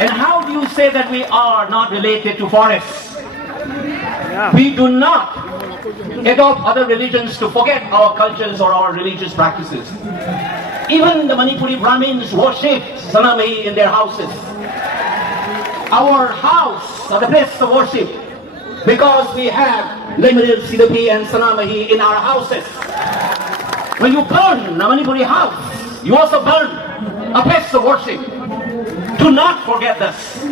And how do you say that we are not related to forests? Yeah. We do not adopt other religions to forget our cultures or our religious practices. Even the Manipuri Brahmins worship Sanamahi in their houses. Our house, or the place of worship, because we have Lemiril, Sidapi and Sanamahi in our houses. When you burn a Manipuri house, you also burn a place of worship. Do not forget this.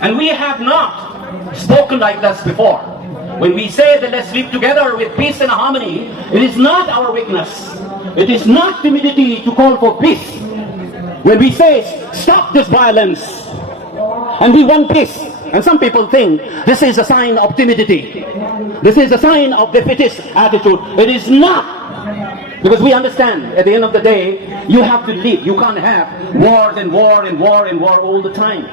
And we have not spoken like this before. When we say that let's live together with peace and harmony, it is not our weakness. It is not timidity to call for peace. When we say stop this violence and we want peace, and some people think this is a sign of timidity. This is a sign of defeatist attitude. It is not. Because we understand, at the end of the day, you have to live. You can't have wars and war and war and war all the time.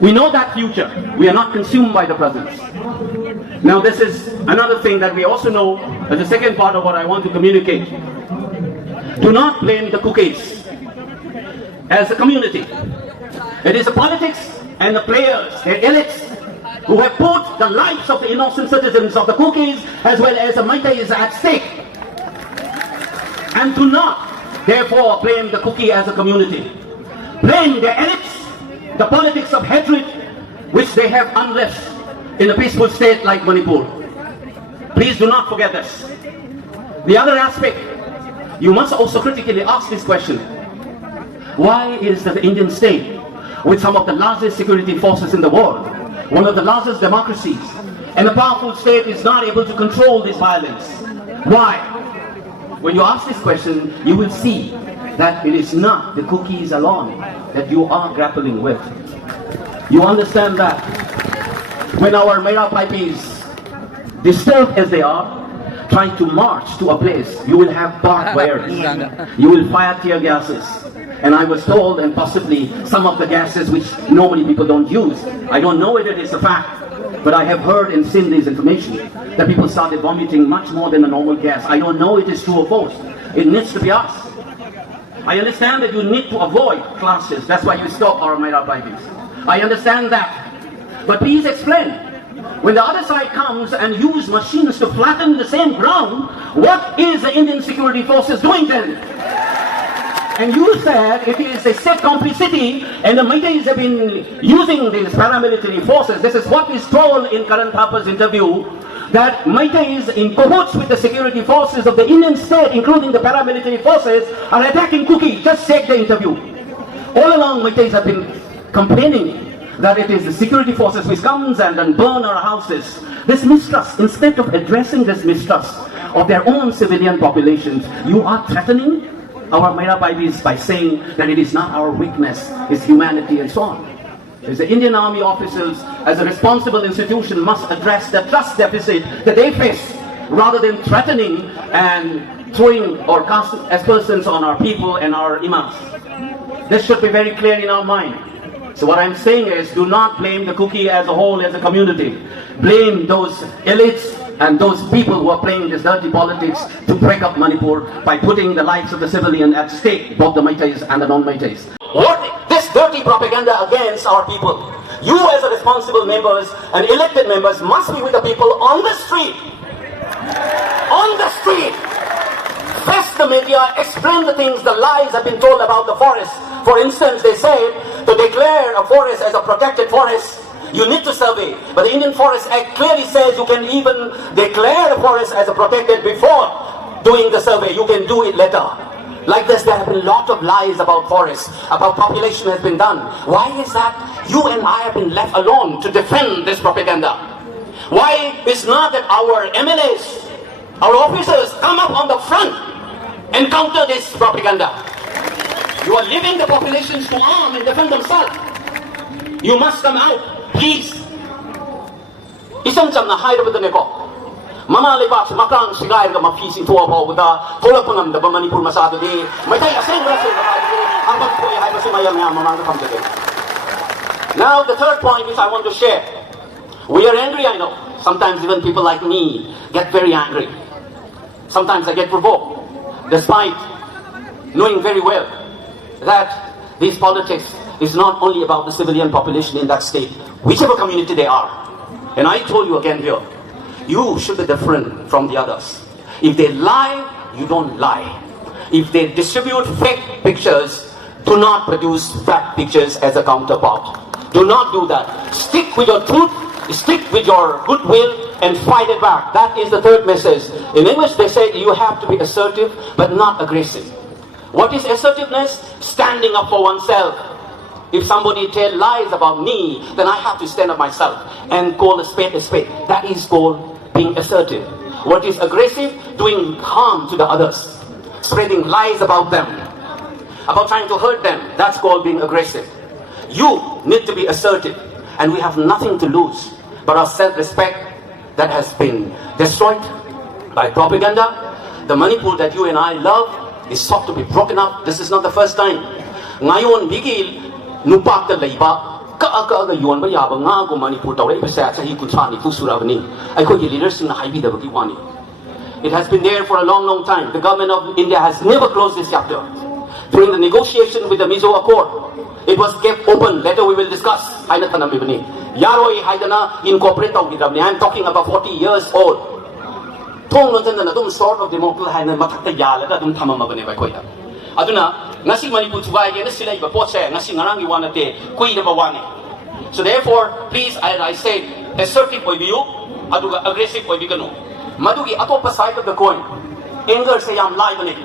We know that future. We are not consumed by the present. Now this is another thing that we also know as the second part of what I want to communicate. Do not blame the cookies as a community. It is the politics and the players, the elites, who have put the lives of the innocent citizens of the cookies as well as the Meiteis at stake. And do not, therefore, blame the cookie as a community. Blame the elites, the politics of hatred, which they have unleft in a peaceful state like Manipur. Please do not forget this. The other aspect, you must also critically ask this question. Why is the Indian state, with some of the largest security forces in the world, one of the largest democracies, and a powerful state, is not able to control this violence? Why? When you ask this question, you will see that it is not the cookies alone that you are grappling with. You understand that when our Mera Pipes, disturbed as they are, trying to march to a place, you will have barbed wires. You will fire tear gases. And I was told, and possibly some of the gases which normally people don't use, I don't know if it is a fact, but I have heard and seen this information, that people started vomiting much more than a normal gas. I don't know if it is true or false. It needs to be asked. I understand that you need to avoid clashes. That's why you stop our Mera Pipes. I understand that. But please explain. When the other side comes and use machines to flatten the same ground, what is the Indian security forces doing then? And you said it is a state complicity and the Meiteis have been using these paramilitary forces. This is what is told in Karan Thapa's interview, that Meiteis in cahoots with the security forces of the Indian state, including the paramilitary forces, are attacking Kuki. Just check the interview. All along Meiteis have been complaining that it is the security forces which comes and then burn our houses. This mistrust, instead of addressing this mistrust of their own civilian populations, you are threatening our Mera Pipes by saying that it is not our weakness, it's humanity and so on. As the Indian Army officers, as a responsible institution, must address the trust deficit that they face, rather than threatening and throwing or casting aspersions on our people and our imams. This should be very clear in our mind. So what I'm saying is, do not blame the cookie as a whole, as a community. Blame those elites and those people who are playing this dirty politics to break up Manipur by putting the lives of the civilian at stake, both the Meiteis and the non-Meiteis. What this dirty propaganda against our people. You as a responsible members and elected members must be with the people on the street. On the street. Face the media, explain the things, the lies have been told about the forest. For instance, they say to declare a forest as a protected forest, you need to survey. But the Indian Forest Act clearly says you can even declare a forest as a protected before doing the survey. You can do it later. Like this, there have been a lot of lies about forests, about population has been done. Why is that you and I have been left alone to defend this propaganda? Why is not that our MLAs, our officers come up on the front and counter this propaganda? You are leaving the populations to arm and defend themselves. You must come out. Please. Isang jam na hairabada neko. Mama lepak makan sigair ga mafisi tuwa pa uda. Tola pangam da ba Manipur masado di. Meitei aseng rasa ga ang pagpuy hay masimaya nga mama na kamjate. Now the third point is I want to share. We are angry, I know. Sometimes even people like me get very angry. Sometimes I get provoked, despite knowing very well that these politics is not only about the civilian population in that state, whichever community they are. And I told you again here, you should be different from the others. If they lie, you don't lie. If they distribute fake pictures, do not produce fact pictures as a counterpart. Do not do that. Stick with your truth, stick with your goodwill, and fight it back. That is the third message. In English they say you have to be assertive but not aggressive. What is assertiveness? Standing up for oneself. If somebody tells lies about me, then I have to stand up myself and call a spade a spade. That is called being assertive. What is aggressive? Doing harm to the others. Spreading lies about them. About trying to hurt them. That's called being aggressive. You need to be assertive. And we have nothing to lose but our self-respect that has been destroyed by propaganda. The Manipur that you and I love is sought to be broken up. This is not the first time. Ngayon bigil nupak ta leiba ka yon ba yaba nga ko Manipur tawre ba sa sahi kunchani fu surabani ai ko leaders na haibi da bagi wani. It has been there for a long time. The government of India has never closed this chapter. During the negotiation with the Mizo Accord, it was kept open. Later we will discuss. Haina tanam bibani. Yaroi haidana incorporate tawgi dabni. I am talking about 40 years old. Tong no tan na dum sort of democracy haina mathakta yala da dum thamama bane ba koida. Aduna ngasi Manipur tubai ge na silai ba pot se ngasi ngarangi wanate kui da bawani. So therefore, please, as I said, assertive oibiu, aduga aggressive oibigano. Madugi atopa side of the coin. Anger say am lie bane.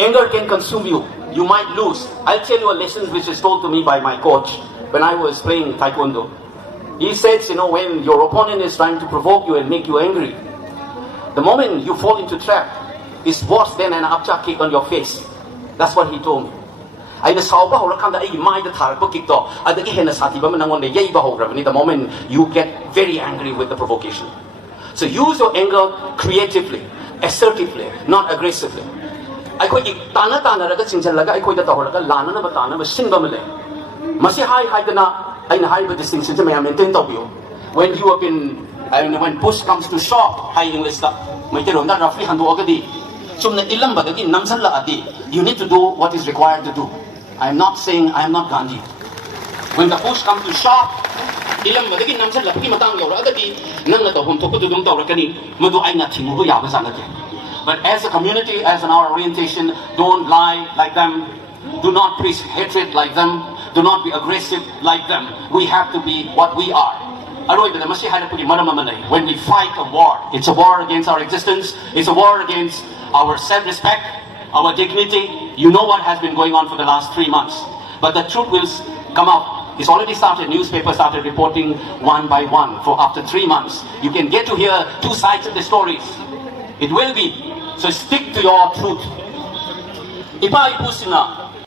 Anger can consume you. You might lose. I'll tell you a lesson which is told to me by my coach when I was playing taekwondo. He says, when your opponent is trying to provoke you and make you angry, the moment you fall into trap, it's worse than an upchuck kick on your face. That's what he told me. The moment you get very angry with the provocation. So use your anger creatively, assertively, not aggressively. When you have been, when push comes to shove, you need to do what is required to do. I am not saying I am not Gandhi. When the push comes to shove, but as a community, as in our orientation, don't lie like them. Do not preach hatred like them. Do not be aggressive like them. We have to be what we are. When we fight a war, it's a war against our existence. It's a war against our self-respect, our dignity. You know what has been going on for the last 3 months. But the truth will come out. It's already started. Newspapers started reporting one by one for after 3 months. You can get to hear two sides of the stories. It will be. So stick to your truth. Ipa ipusina